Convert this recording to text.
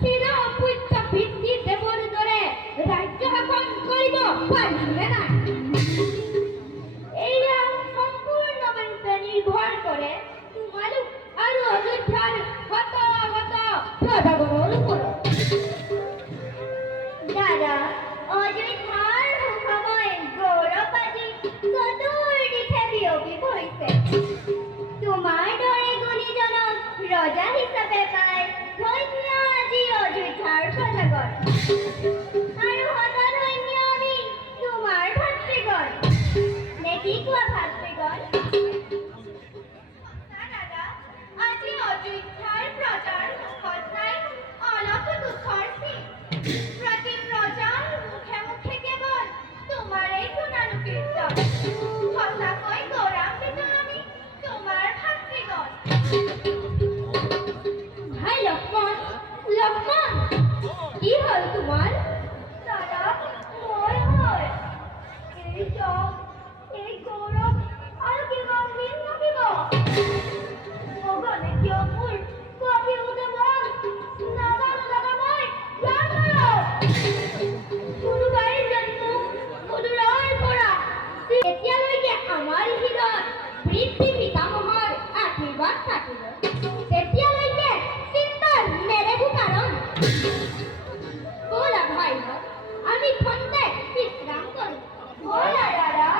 চিৰ অপত্য ভিত্তি দেৱৰ দৰে ৰাজ্য শাসন কৰিব পাৰিলে নাই। এয়া সম্পূৰ্ণৰূপে নিৰ্ভৰ কৰে তোমালোক আৰু অযোধ্যাৰ শত শত প্ৰজাগণৰ ওপৰত। দাদা, অযোধ্যাৰ সুখময় গৌৰৱ আজি চতুৰ্দিশে বিয়পি পৰিছে। তোমাৰ দৰে গুণীজনক ৰজা হিচাপে পাই ধন্য আজি অযোধ্যাৰ প্ৰজাগণ, আৰু হতধন্য আমি তোমাৰ ভাতৃগণ। নে কি কোৱা ভাতৃগণ? দাদা, আজি অযোধ্যাৰ প্ৰজাৰ মুখত নাই অলপ দুখৰ চিন। প্ৰতি প্ৰজাৰ মুখে মুখে কেৱল তোমাৰেই গুণানুকীৰ্তন। সঁচাকৈ গৌৰৱান্বিত আমি তোমাৰ ভাতৃগণ। ভাই লক্ষ্মণ, লক্ষ্মণ, কি হ'ল তোমাৰ? দাদা, মই এই যশ, এই গৌৰৱ আৰু কিমান দিন থাকিব? ভগৱানে কিয় মোৰ কপিহঁতে মন নাজানো দাদা, মই জানো। কোনোবাই জন্ম সুদূৰৰ পৰা এতিয়ালৈকে আমাৰ হৃদয়ত বৃদ্ধি পিতামহৰ আশীৰ্বাদ থাকিব, তেতিয়ালৈকে চিন্তাৰ নেৰেগো কাৰণ। ব'লা ভাইহঁত, আমি খন্তেক বিশ্ৰাম কৰোঁ। ব'লা দাদা।